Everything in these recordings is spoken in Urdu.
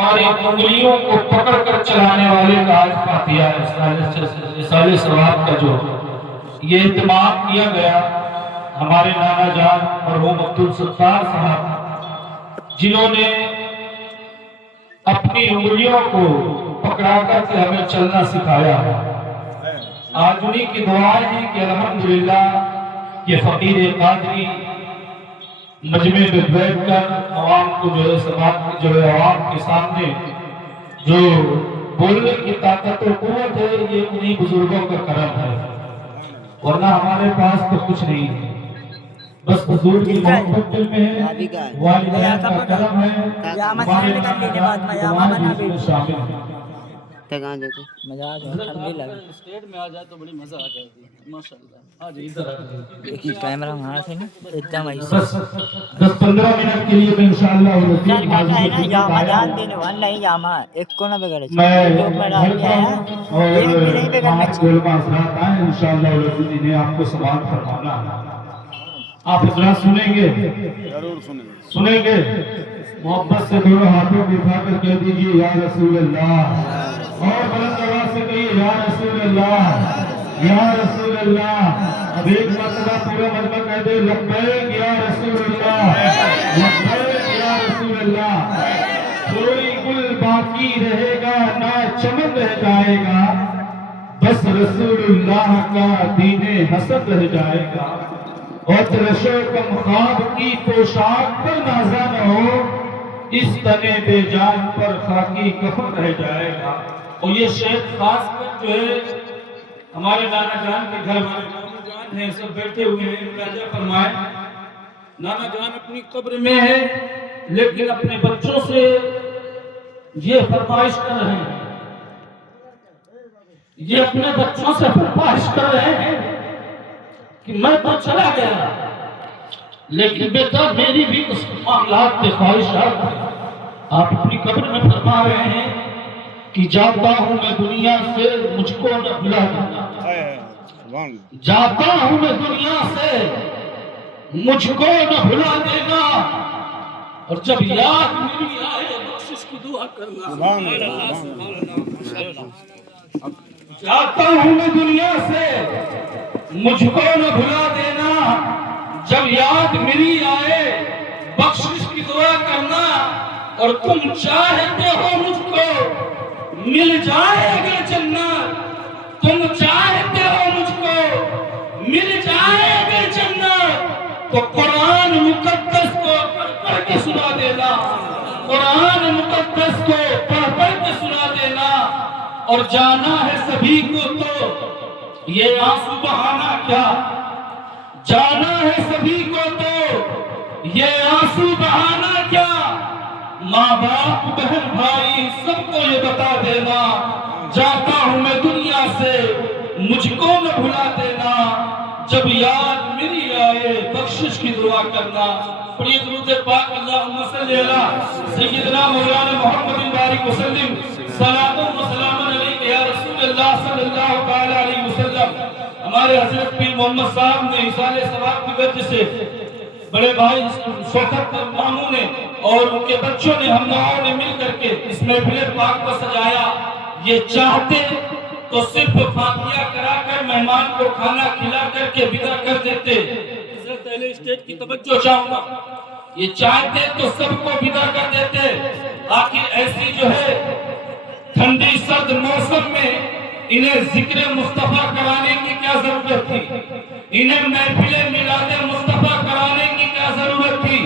اور ان انگلیوں کو پکڑ کر چلانے والے کا آج فاتحہ رسالہ ثواب کا جو یہ اہتمام کیا گیا، ہمارے نانا جان مرحوم عبدالستار صاحب جنہوں نے اپنی انگلیوں کو پکڑا کر کے ہمیں چلنا سکھایا، آج انہی کی دعائیں ہیں کہ الحمدللہ یہ فقیر قادری مجمع میں بیٹھ کر عوام کو جو ہے سماعت جو ہے عوام کے سامنے جو بولنے کی طاقت و قوت ہے، یہ انہی بزرگوں کا کرم ہے، ورنہ ہمارے پاس تو کچھ نہیں ہے، بس حضور کی محبت دل میں ہے، والدین کا کرم ہے، ہمارے نانا جان شامل ہیں۔ مزہ آ جائے اسٹیٹ میں آ جائے تو بڑی مزہ آ جائے گی ماشاءاللہ۔ ہاں جی ادھر دیکھیے کیمرہ وہاں سے نا ایک دم ایسے بس 10-15 منٹ کے لیے میں انشاءاللہ سر کہتا ہے نا یاما جان دینے والا نہیں یاما ایک کو نہ بگڑے میں یوٹیوب میں ڈال دیا ہے اور ایک بھی نہیں بگڑنا چاہیے۔ علماء حضرات آئیں انشاءاللہ انہیں آپ کو سماعت فرمانا ہے، آپ حضرات سنیں گے، سنیں گے، محبت سے دونوں ہاتھوں کو اٹھا کر کہہ دیجئے یا رسول اللہ، اور بلند آواز سے کہیے یا رسول اللہ، یا رسول اللہ۔ اب ایک مرتبہ پورا مجمع کہہ دے لبیک یا رسول اللہ، لبیک یا رسول اللہ۔ کوئی گل باقی رہے گا نہ چمن رہ جائے گا، بس رسول اللہ کا دین حسن رہ جائے گا، اور ترش و کم خواب کی پوشاک پر نازا نہ ہو، اس تنے بے جان پر خاکی کفن رہ جائے گا۔ اور یہ شعر خاص کر جو ہے ہمارے نانا جان کے گھر والے نانا جان ہیں سب بیٹھے ہوئے ہیں، مراجعہ فرمائیں۔ نانا جان اپنی قبر میں ہے لیکن اپنے بچوں سے یہ فرمائش کر رہے ہیں، یہ اپنے بچوں سے فرمائش کر رہے ہیں کہ میں تو چلا گیا لیکن بیٹا میری بھی اس معاملات پہ خواہشات ہیں۔ آپ اپنی قبر میں فرما رہے ہیں کہ جاتا ہوں میں دنیا سے مجھ کو نہ بھلا دینا، جاتا ہوں میں دنیا سے مجھ کو نہ بھلا دینا، اور جب یاد میری آئے بخشش کی دعا کرنا۔ جاتا ہوں میں دنیا سے مجھ کو نہ بھلا دینا، جب یاد میری آئے بخشش کی دعا کرنا، اور تم چاہتے ہو مجھ کو مل جائے اگر جنت، تم چاہتے ہو مجھ کو مل جائے اگر جنت، تو قرآن مقدس کو پڑھ کے سنا دینا، قرآن مقدس کو پڑھ کے سنا دینا۔ اور جانا ہے سبھی کو تو یہ آنسو بہانا کیا، جانا ہے سبھی کو تو یہ آنسو بہانا کیا، ماں باپ بہن بھائی سب کو یہ بتا دینا، جاتا ہوں میں دنیا سے مجھ کو نہ بھلا دینا، جب یاد میری آئے بخشش کی دعا کرنا۔ پڑھیے درود پاک اللہم صلی علی سیدنا مولانا محمد بارک وسلم، صلاۃ و سلام علیک یا رسول اللہ صلی اللہ تعالی علیہ وسلم۔ ہمارے حضرت پیر محمد صاحب نے اصالہ ثواب کی وجہ سے بڑے بھائی شوکت ماموں نے اور ان کے بچوں نے ہم لوگوں نے مل کر کے اس محفل پاک کو سجایا۔ یہ چاہتے تو صرف فاتحہ کرا کر مہمان کو کھانا کھلا کر کے ودا کر دیتے۔ حضرت اہل اسٹیٹ کی توجہ چاہوں گا، یہ چاہتے تو سب کو ودا کر دیتے، آخر ایسی جو ہے ٹھنڈی سرد موسم میں انہیں ذکر مصطفیٰ کرانے کی کیا ضرورت تھی، انہیں محفل میلاد مصطفیٰ کرانے کی کیا ضرورت تھی؟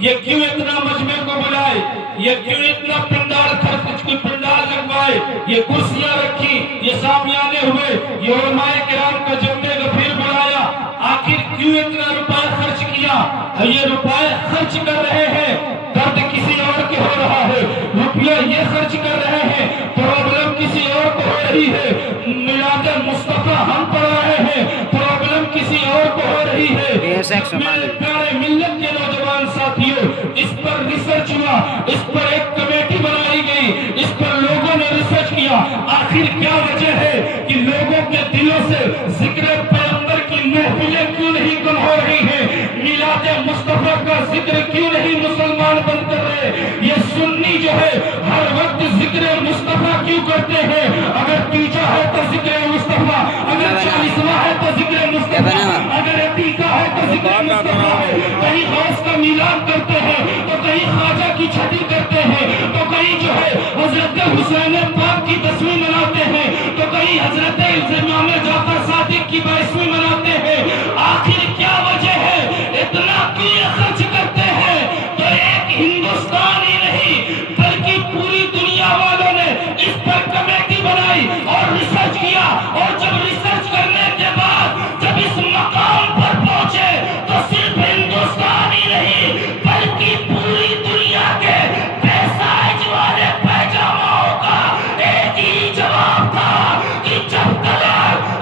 یہ کیوں اتنا مجمع کو بلائے، یہ کیوں اتنا پنڈال خرچ کوئی پنڈال لگوائے، یہ کرسیاں رکھی، یہ سامیانے ہوئے، یہ علماء کرام کا جمع غفیر بلایا، آخر کیوں اتنا روپے خرچ کیا؟ یہ روپے خرچ کر رہے ہیں درد کسی اور کے ہو رہا ہے، روپیہ یہ خرچ کر رہے ہیں پرابلم کسی اور کو ہو رہی ہے، میلاد مصطفیٰ ہم پڑھ رہے ہیں پرابلم کسی اور کو ہو رہی ہے۔ میرے پیارے ملت کے نوجوان ساتھیوں، اس پر ریسرچ ہوا، اس پر ایک کمیٹی بنائی گئی، اس پر لوگوں نے ریسرچ کیا، آخر کیا وجہ ہے کہ لوگوں کے دلوں سے ذکر پیغمبر کی محفلیں کیوں نہیں کم ہو رہی ہیں، میلاد مصطفیٰ کا ذکر کیوں نہیں مسلمان بند کر رہے؟ یہ سنی جو ہے ہر رجوع کرتے ہیں. اگر تیجا ہے تو ذکر مصطفیٰ, اگر 40واں ہے تو ذکر مصطفیٰ, اگر عتیقہ ہے تو ذکر مصطفیٰ ہے. کہیں غوث کا میلاد کرتے ہیں تو کہیں خواجہ کی چھٹی کرتے ہیں, تو کہیں جو ہے حضرت حسین پاک کی 10ویں مناتے ہیں, تو کہیں حضرت امام جعفر صادق کی 22ویں مناتے ہیں. آخر کیا وجہ ہے, اتنا کیوں خرچ کرتے ہیں؟ تو ایک ہندوستان ہی نہیں بلکہ پوری دنیا والوں نے اس پر کمیٹی بنائی اور ریسرچ کیا, اور جب ریسرچ کرنے کے بعد جب اس مقام پر پہنچے تو صرف ہندوستان ہی نہیں بلکہ پوری دنیا کے بے سائز والے پیجاموں کا ایک ہی جواب تھا کہ جب تک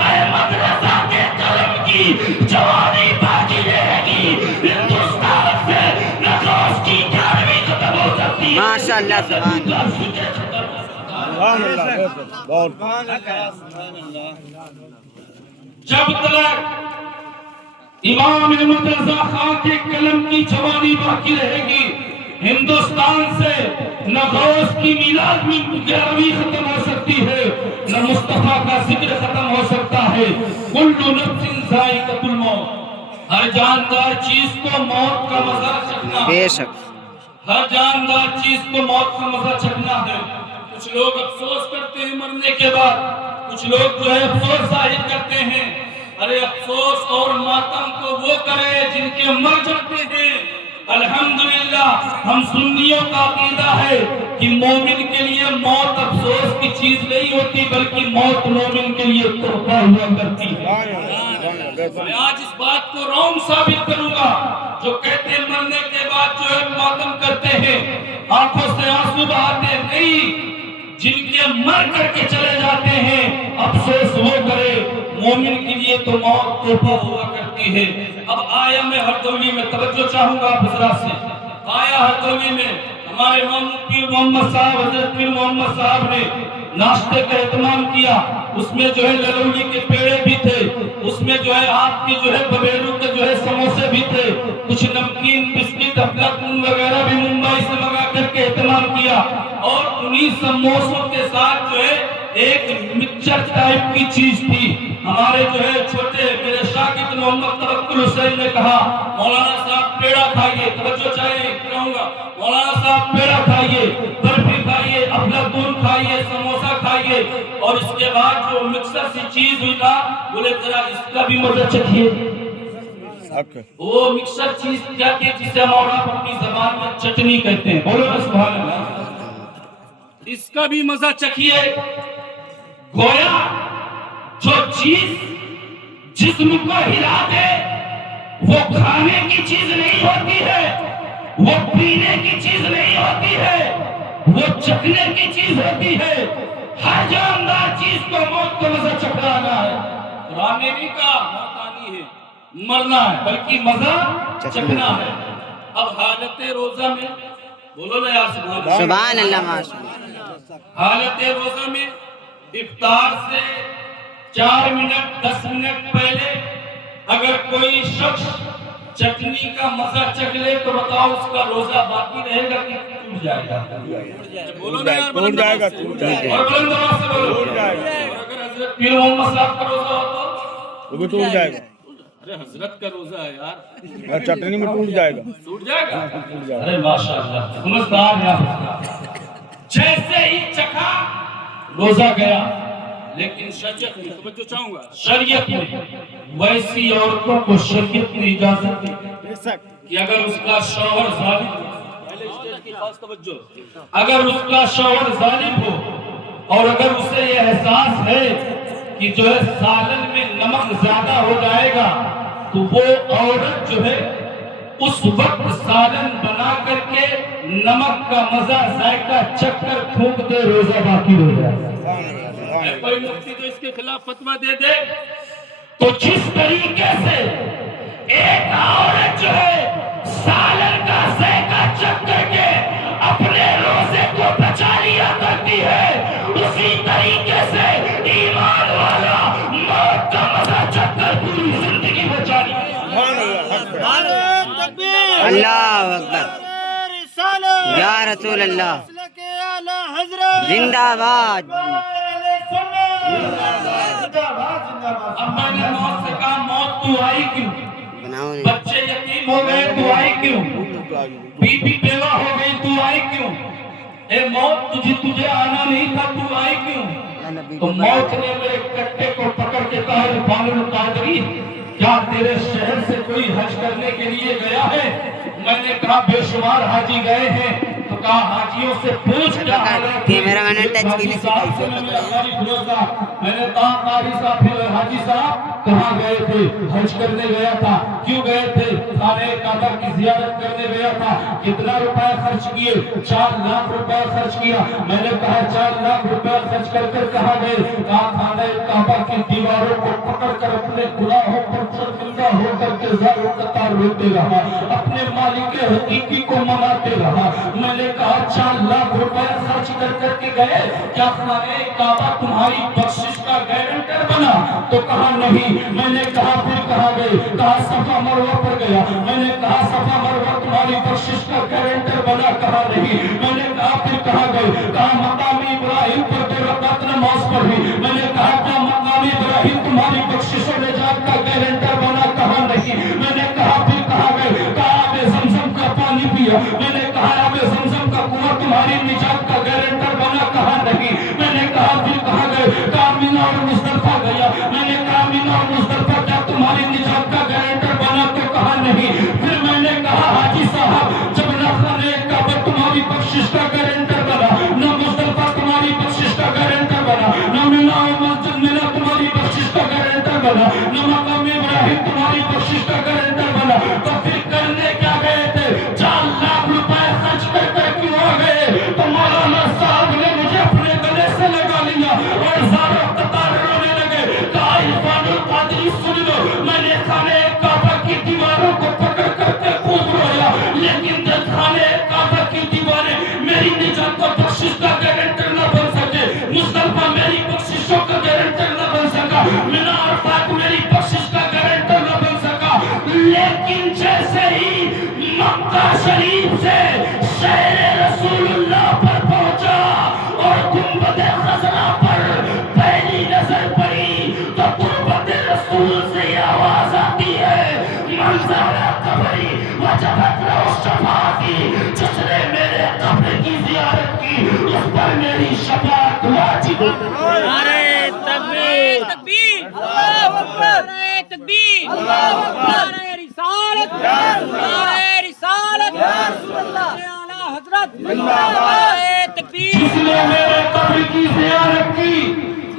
احمد رضا کے قلم کی جوانی باقی رہے گی, ہندوستان سے نہ غوث کی 11ویں ختم ہو سکتی ہے. ماشاءاللہ, سبحان جب تک امام احمد رضا خان کے قلم کی جوانی باقی رہے گی, ہندوستان سے نہ غوث کی میلاد میں 11ویں ختم ہو سکتی ہے, نہ مصطفیٰ کا ذکر ختم ہو سکتا ہے. کل نفس ذائقۃ الموت, ہر جاندار چیز کو موت کا مزہ چکھنا, بے شک. ہر جاندار چیز کو موت کا مزہ چکھنا ہے. کچھ لوگ افسوس کرتے ہیں مرنے کے بعد, کچھ لوگ جو ہے افسوس ظاہر کرتے ہیں. ارے افسوس اور ماتم تو وہ کرے جن کے مر جاتے ہیں. الحمدللہ ہم سنیوں کا عقیدہ ہے کہ مومن کے لیے موت افسوس کی چیز نہیں ہوتی بلکہ موت مومن کے لیے تحفہ ہوا کرتی ہے. میں آج اس بات کو رونگ ثابت کروں گا جو کہتے ہیں مرنے کے بعد جو ہے ماتم کرتے ہیں, آنکھوں سے آنسو بہاتے نہیں. جن کے مر کر کے چلے جاتے ہیں افسوس وہ کرے, مومن کے لیے تو موت تحفہ ہوا کرتی ہے. اب آیا میں ہردوئی میں توجہ چاہوں گا آپ حضرات سے. آیا ہردوئی میں ہمارے امام پیر محمد صاحب, حضرت پیر محمد صاحب نے ناشتے کا اہتمام کیا. اس میں جو ہے للولی کے پیڑے بھی تھے, اس میں جو ہے آپ کے جو ہے ببیرو کے جو ہے سموسے بھی تھے, کچھ نمکین بسکٹ افلاطون وغیرہ بھی ممبئی سے منگا کر کے اہتمام کیا. اور انہی سموسوں کے ساتھ جو ہے ایک مکسچر ٹائپ کی چیز تھی. ہمارے جو ہے چھوٹے میرے شاگرد محمد توکل حسین نے کہا مولانا صاحب پیڑا کھائیے, توجہ چاہیے کہوں گا, مولانا صاحب پیڑا کھائیے, برفی کھائیے, افلاطون کھائیے, سموسا کھائیے, اور اس کے بعد جو مکسر سی چیز ہوئی نا بولے ذرا اس کا بھی مزہ چکھیے. وہ مکسر چیز کیا کہ جسے ہم اپنی زبان میں چٹنی کہتے ہیں, بولو نا سبحان اللہ. اس کا بھی مزہ چکھیے. گویا جو چیز جسم کو ہلا دے وہ کھانے کی چیز نہیں ہوتی ہے, وہ پینے کی چیز نہیں ہوتی ہے, وہ چکھنے کی چیز ہوتی ہے. ہر جاندار چیز کو موت کا مزہ چکھانا ہے. قرآن نے نہیں کہا موت آنی ہے مرنا ہے بلکہ مزہ چکھنا ہے. اب حالت روزہ میں بولو نا یا سبحان اللہ, ماشاءاللہ. حالت روزہ میں افطار سے 4 منٹ 10 منٹ پہلے اگر کوئی شخص چٹنی کا مزہ چکھ لے تو بتاؤ اس کا روزہ باقی رہے گا کہ ٹوٹ جائے گا؟ بولو نا یار, ٹوٹ جائے گا, ٹوٹ جائے گا, اور بلند آواز سے بولو. ٹوٹ جائے گا, اور اگر حضرت پیر محمد صاحب کا روزہ ہو تو وہ بھی ٹوٹ جائے گا. ارے حضرت کا روزہ ہے یار, چٹنی میں ٹوٹ جائے گا, ٹوٹ جائے گا. ارے ماشاءاللہ سمجھدار ہے آپ. جیسے ہی چکھا روزہ گیا. لیکن شریعت میں توجہ چاہوں گا, شریعت میں ویسی عورتوں کو شریعت نے اجازت دی کہ اگر اس کا شوہر ظالم ہو, خاص توجہ, اگر اس کا شوہر ظالم ہو اور اگر اسے یہ احساس ہے کہ جو ہے سالن میں نمک زیادہ ہو جائے گا تو وہ عورت جو ہے اس وقت سالن بنا کر کے نمک کا مزہ ذائقہ چکھ کر تھوک دے, روزہ باقی ہو جائے. کوئی مفتی تو اس کے خلاف فتویٰ دے دے. تو جس طریقے سے ایک عورت جو ہے سالن کا ذائقہ چکھ کر کے اپنے روزے کو بچا لیا کرتی ہے, اسی طریقے سے ایمان والا موت کا مزہ چکھ کر پوری زندگی بچا لیا. اللہ اکبر, یا رسول اللہ, زندہ باد اب میں نے موت سے کہا موت تو آئی کیوں؟ بچے یتیم ہو گئے تو آئی کیوں؟ بیوی بیوہ ہو گئی تو آئی کیوں؟ اے موت تجھے آنا نہیں تھا تو آئی کیوں؟ تو موت نے میرے کٹے کو پکڑ کے کہا رفال القادری کیا تیرے شہر سے کوئی حج کرنے کے لیے گیا ہے؟ میں نے کہا بے شمار حاجی گئے ہیں۔ تو کہا حاجیوں سے پوچھ کیا حال ہے؟ کیمرہ میں نے ٹچ کی نہیں صاحب سے میں نے قاری بھروسہ میں نے کہا قاری صاحب پھر حاجی صاحب کہاں گئے تھے؟ حج کرنے گیا تھا۔ کیوں گئے تھے؟ خانہ کعبہ کی زیارت کرنے گیا تھا۔ کتنا روپے خرچ کیے؟ 4 لاکھ روپے خرچ کیا۔ میں نے کہا 4 لاکھ روپے خرچ کر کہاں گئے؟ کہا خانہ کعبہ کی دیواروں کو پکڑ کر اپنے گناہوں پر شرمندہ ہو کر کے زاروں قطار روتے رہا، اپنے مالک حقیقی کو مناتے رہا۔ میں نے کہا 4 لاکھ روپے خرچ کر کے گئے، کیا خانہ کعبہ تمہاری بخشش کا گارنٹر بنا؟ تو کہا نہیں۔ میں نے کہا پھر کہاں گئے؟ کہا صفا مروہ پر گیا۔ میں نے کہا صفا مروہ تمہاری بخشش کا گارنٹر بنا؟ کہا نہیں۔ میں نے کہا پھر کہاں گئے؟ کہا مقام ابراہیم پر 2 رکعت نماز پڑھی۔ میں نے کہا کیا مقام ابراہیم تمہاری بخشش و نجات کا گارنٹر بنا؟ کہا نہیں۔ میں نے کہا پھر کہاں گئے؟ کہا آب زمزم کا پانی پیا۔ میں نے کہا آب زمزم کا کنواں تمہاری نجات کا گارنٹر بنا؟ کہا نہیں۔ میں نے کہا پھر کہاں گئے؟ کہا مینا اور مزدلفہ گیا۔ میں نے کہا مینا اور مزدلفہ کیا تمہاری نجات کا گارنٹر بنا؟ تو کہا نہیں۔ پھر میں نے کہا حاجی صاحب جب نہ خانہ کعبہ تمہاری بخشش کا گارنٹر بنا، نہ مزدلفہ تمہاری بخشش کا گارنٹر بنا، نہ مینا اور مزدلفہ تمہاری بخشش کا گارنٹر بنا، نہ مقام ابراہیم تمہاری بخشش کا گارنٹر بنا، تو پھر کرنے کیا گئے تھے؟ 4 لاکھ روپے خرچ کر کیوں آ گئے؟ تو مولانا صاحب نے مجھے اپنے گلے سے لگا لیا اور زاروں قطار رونے لگے۔ کہا عرفان القادری سن لو، میں نے خانہ کعبہ کی دیواروں کو پکڑ کر کے خوب رویا، لیکن خانہ کعبہ کی دیواریں میری نجات و بخشش کا گارنٹر نہ بن سکے، مزدلفہ میری بخششوں کا گارنٹر نہ بن سکا، مینا عرفات میری بخشش کا گارنٹر نہ بن سکا، لیکن جیسے ہی مکہ شریف سے شہر رسول اللہ پر پہنچا اور گنبد خضرا پر پہلی نظر پڑی تو تربت رسول سے یہ آواز آتی ہے منظر قبری وجبت لو شفاعتی، جس نے میرے قبر کی زیارت کی اس پر میری شفاعت واجب ہے۔ نعرہ تکبیر تکبیر اللہ اکبر، نعرہ تکبیر اللہ اکبر، نعرہ رسالت نعرہ رسالت اعلیٰ حضرت نعرہ تکبیر۔ جس نے میرے قبر کی زیارت کی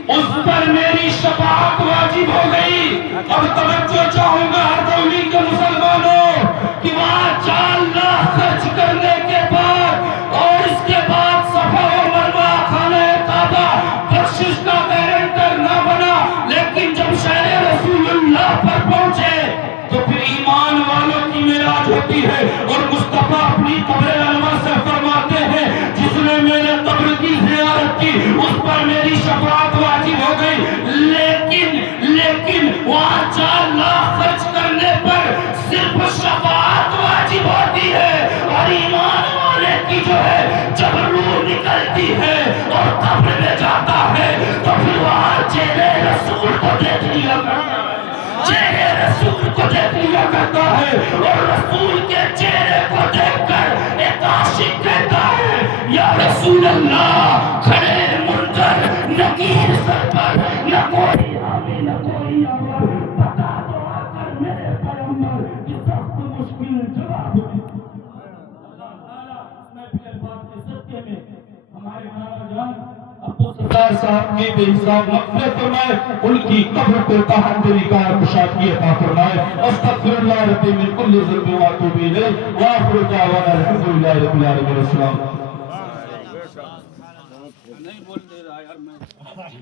اس پر میری شفاعت واجب ہو گئی۔ اب توجہ چاہوں گا ہر قومی کے مسلمانوں کہ وہاں 4 لاکھ خرچ کرنے کے بعد اور اس کے بعد صفا و مروہ خانہ کعبہ بخشش کا گارنٹر نہ بنا، لیکن جب شہر رسول اللہ پر پہنچے تو پھر ایمان والوں کی معراج ہوتی ہے اور مصطفیٰ اپنی قبر انور سے فرماتے ہیں جس نے میرے قبر کی زیارت کی اس پر میری شفاعت واجب ہو گئی، لیکن وہاں 4 لاکھ خرچ کرنے پر صرف شفاعت واجب ہوتی ہے، اور ایمان والے کی جو ہے جب روح نکلتی ہے اور قبر میں جاتا ہے تو پھر وہاں چہرے رسول کو دیکھ لیا کرتا ہے، چہرے رسول کو دیکھ لیا کرتا ہے، اور رسول کے چہرے کو دیکھ کر ایک عاشق کہتا ہے یا رسول اللہ، کھڑے منکر نکیر سر پر نہ کوئی حامی نہ کوئی امر، بتا دو آ کر میرے پیغمبر کی سخت مشکل جواب دی۔ اللہ تعالیٰ محفل پاک کے صدقے میں ہمارے نانا جان ابو ستار صاحب کی بے حساب مغفرت فرمائے، ان کی قبر کو تحمل کا کشادگی عطا فرمائے۔ استغفر اللہ ربی من کل ذنب و اتوب الیہ، وآخر دعوانا الحمد للہ رب العالمین۔ السلام